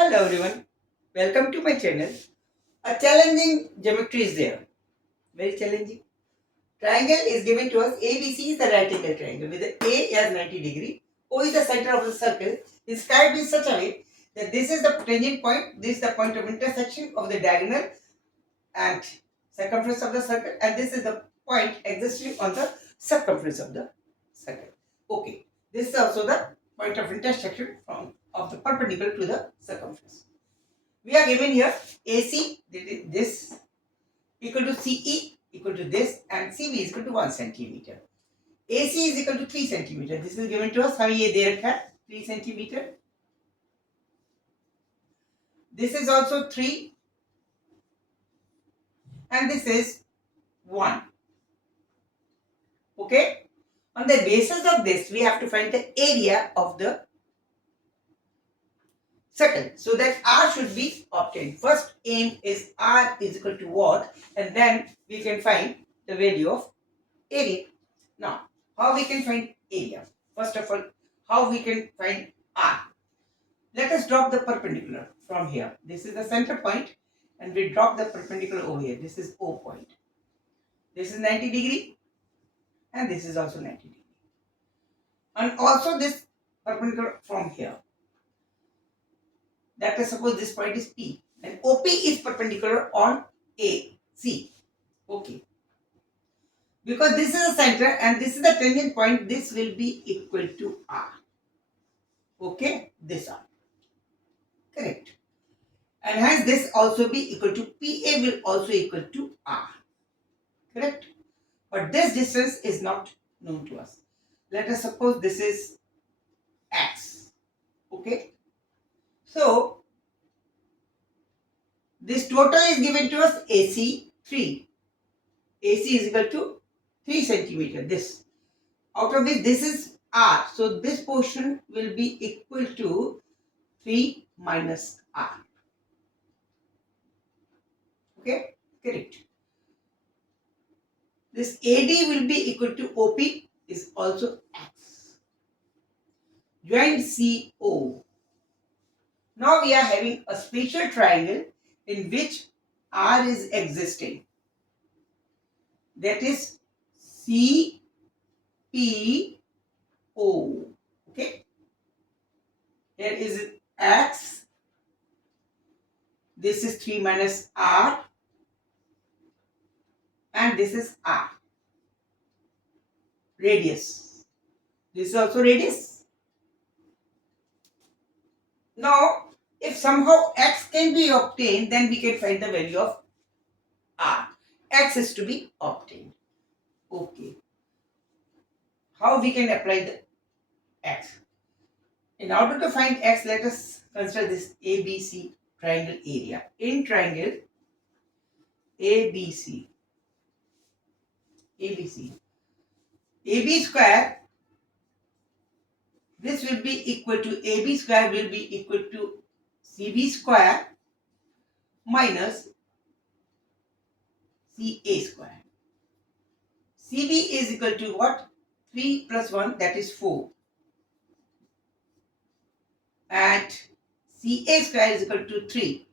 Hello everyone, welcome to my channel. A challenging geometry is there, very challenging. Triangle is given to us. ABC is the right angle triangle with the A as 90 degree. O is the center of the circle. Described in such a way that this is the tangent point, this is the point of intersection of the diagonal and circumference of the circle, and this is the point existing on the circumference of the circle. Okay, this is also the point of intersection of the perpendicular to the circumference. We are given here AC, this equal to CE equal to this, and CB is equal to 1 centimeter. AC is equal to 3 centimeter. This is given to us. हमें ये दे रखा है 3 centimeter. This is also 3 and this is 1. Okay. On the basis of this, we have to find the area of the circle. So that R should be obtained. First aim is R is equal to what, and then we can find the value of area. Now, how we can find area? First of all, how we can find R? Let us drop the perpendicular from here. This is the center point and we drop the perpendicular over here. This is O point. This is 90 degree and this is also 90 degree. And also this perpendicular from here. Let us suppose this point is P and OP is perpendicular on AC. Okay. Because this is the center and this is the tangent point, this will be equal to R. Okay, this R. Correct. And hence this also be equal to PA will also equal to R. Correct. But this distance is not known to us. Let us suppose this is X. Okay. So this total is given to us AC 3. AC is equal to 3 centimeter. This. Out of which this is R. So this portion will be equal to 3 minus R. Okay, correct. This AD will be equal to OP is also X. Join CO. Now we are having a special triangle in which R is existing. That is CPO. Okay. Here is X. This is 3 minus R. And this is R. Radius. This is also radius. Now, if somehow X can be obtained, then we can find the value of R. X is to be obtained. Okay. How we can apply the X? In order to find X, let us consider this ABC triangle area. In triangle ABC, AB square, this will be equal to AB square will be equal to CB square minus CA square. CB is equal to what? 3 plus 1, that is 4. And CA square is equal to 3.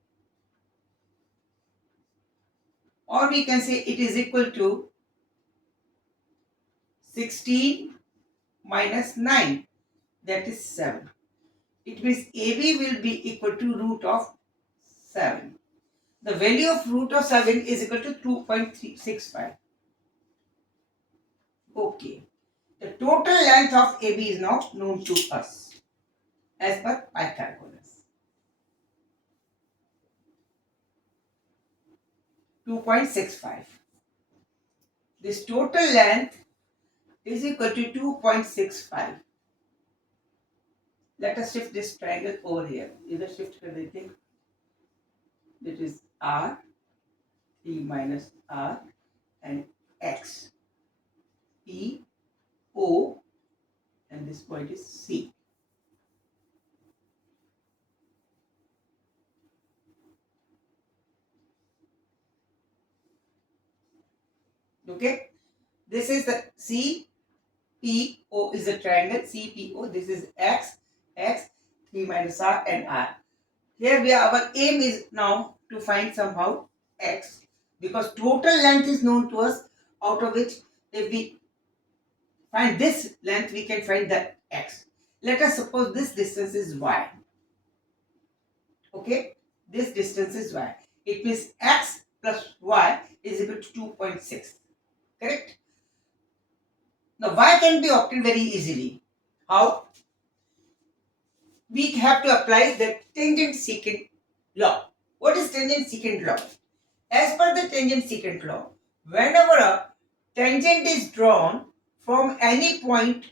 Or we can say it is equal to 16 minus 9, that is 7. It means AB will be equal to root of 7. The value of root of 7 is equal to 2.365. Okay. The total length of AB is not known to us as per Pythagoras. 2.65. This total length is equal to 2.65. Let us shift this triangle over here. Either shift everything. That is R, 3 minus R, and X, P, O, and this point is C. Okay, this is the CPO is a triangle. CPO. This is X, 3 minus R, and R. here our aim is now to find somehow x, because total length is known to us, out of which if we find this length we can find the x. Let us suppose this distance is y. Okay, this distance is y. It means x plus y is equal to 2.6. Correct? Now y can be obtained very easily. How? We have to apply the tangent secant law. What is tangent secant law? As per the tangent secant law, whenever a tangent is drawn from any point,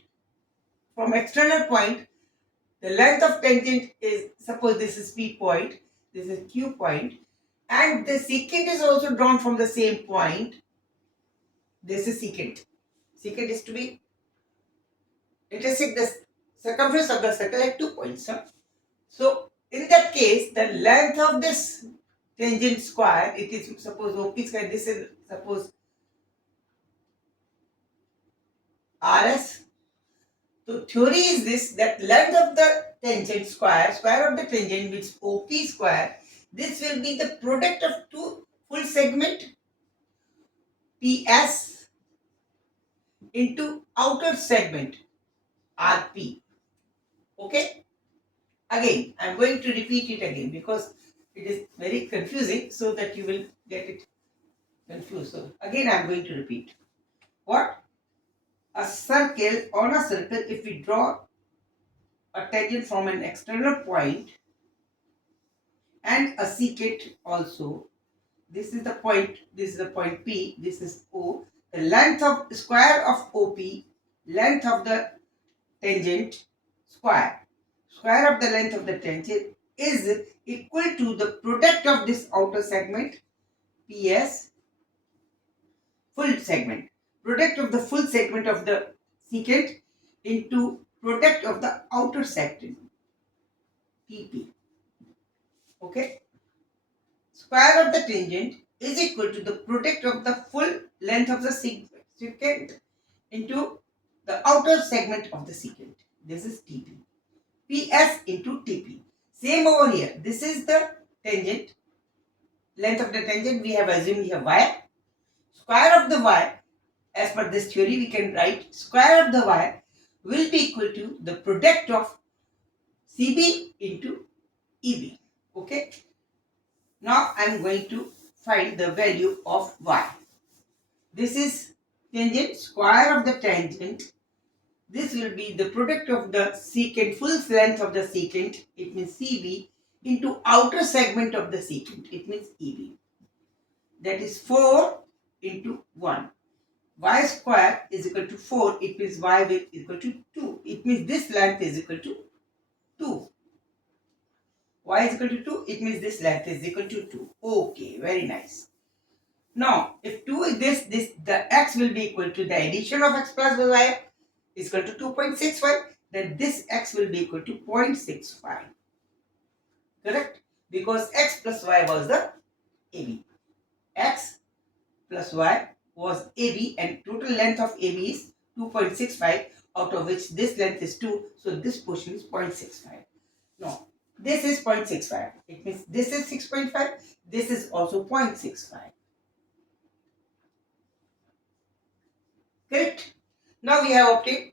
from external point, the length of tangent is, suppose this is P point, this is Q point, and the secant is also drawn from the same point. This is secant. Secant is to be intersect the circumference of the circle at 2 points. Huh? So in that case, the length of this tangent square, it is suppose OP square, this is suppose RS. So theory is this, that length of the tangent square of the tangent, which is OP square, this will be the product of two full segment PS into outer segment RP. Okay? Again, I am going to repeat it again because it is very confusing, so that you will get it confused. So again I am going to repeat. What? A circle, on a circle, if we draw a tangent from an external point and a secant also, this is the point, this is the point P, this is O. The length of square of OP, length of the tangent square of the length of the tangent is equal to the product of this outer segment PS full segment, product of the full segment of the secant into product of the outer segment PP. Okay, square of the tangent is equal to the product of the full length of the secant into the outer segment of the secant. This is TP. PS into TP. Same over here. This is the tangent. Length of the tangent we have assumed here y. Square of the y, as per this theory, we can write square of the y will be equal to the product of CB into EB. Okay. Now I am going to find the value of y. This is tangent, square of the tangent. This will be the product of the secant, full length of the secant, it means CB, into outer segment of the secant, it means EB. That is 4 into 1. Y square is equal to 4, it means y will equal to 2. It means this length is equal to 2. Y is equal to 2, it means this length is equal to 2. Okay, very nice. Now, if 2 is this, the x will be equal to the addition of x plus y is equal to 2.65, then this x will be equal to 0.65. Correct? Because x plus y was the AB. X plus y was AB and total length of AB is 2.65, out of which this length is 2. So this portion is 0.65. No, this is 0.65. It means this is 6.5. This is also 0.65. Correct? Now we have obtained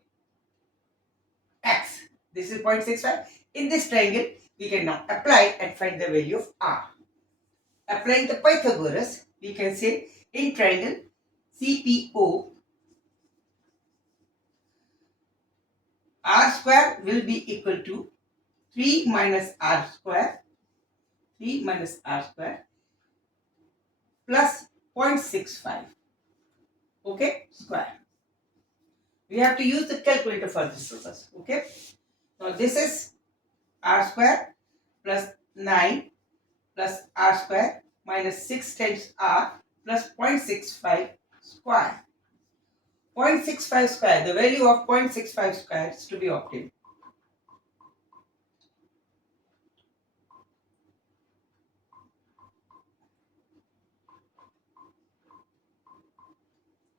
x. This is 0.65. In this triangle, we can now apply and find the value of r. Applying the Pythagoras, we can say in triangle CPO, r square will be equal to 3 minus r square, 3 minus r square plus 0.65. Okay, square. We have to use the calculator for this purpose. Okay. Now this is r square plus 9 plus r square minus 6 times r plus 0.65 square. 0.65 square, the value of 0.65 square is to be obtained.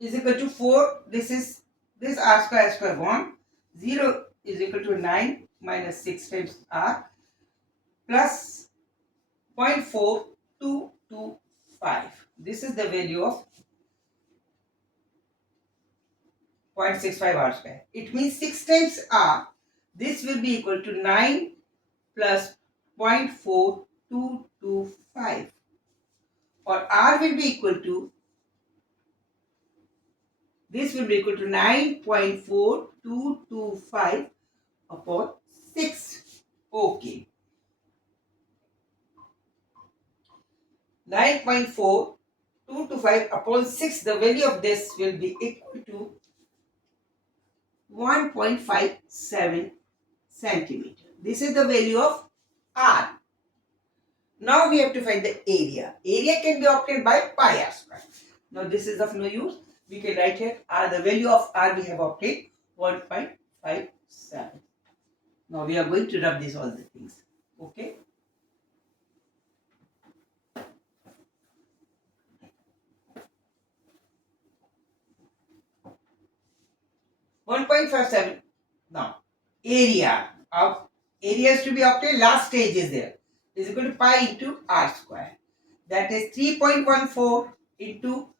Is equal to 4. This r square 1. 0 is equal to 9 minus 6 times r plus 0.4225. This is the value of 0.65 r square. It means 6 times r. This will be equal to 9 plus 0.4225. Or r will be equal to, this will be equal to 9.4225 upon 6. Okay. 9.4225 upon 6, the value of this will be equal to 1.57 centimeter. This is the value of r. Now we have to find the area. Area can be obtained by pi r square. Now this is of no use. We can write here r. The value of r we have obtained 1.57. Now we are going to rub these all the things. Okay. 1.57. Now, area is to be obtained, last stage is there, is equal to pi into r square. That is 3.14 into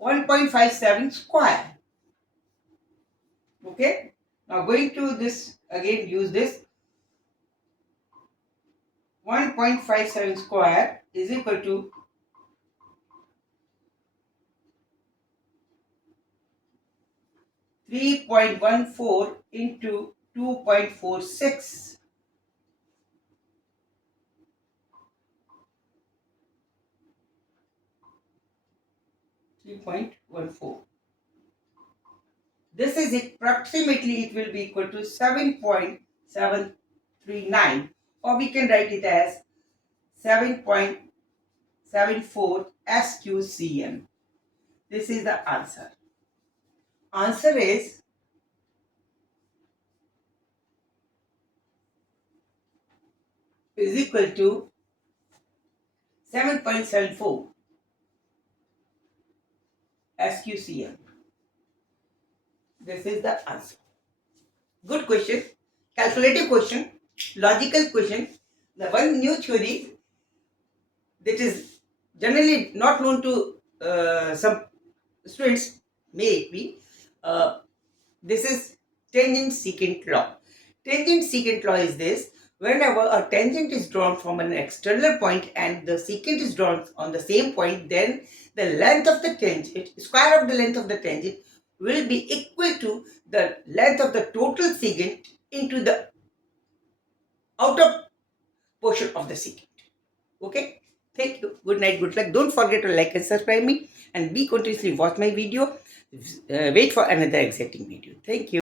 1.57 square. Okay. Now going to this, again use this. 1.57 square is equal to 3.14 into 2.46. 3.14. This is approximately, it will be equal to 7.739, or we can write it as 7.74 SQCM. This is the answer. Answer is equal to 7.74 SQCM. This is the answer. Good question, calculative question, logical question. The one new theory that is generally not known to some students, may it be, this is tangent secant law. Tangent secant law is this: whenever a tangent is drawn from an external point and the secant is drawn on the same point, then the length of the tangent, square of the length of the tangent, will be equal to the length of the total secant into the outer portion of the secant. Okay? Thank you. Good night. Good luck. Don't forget to like and subscribe me, and be continuously watch my video. Wait for another exciting video. Thank you.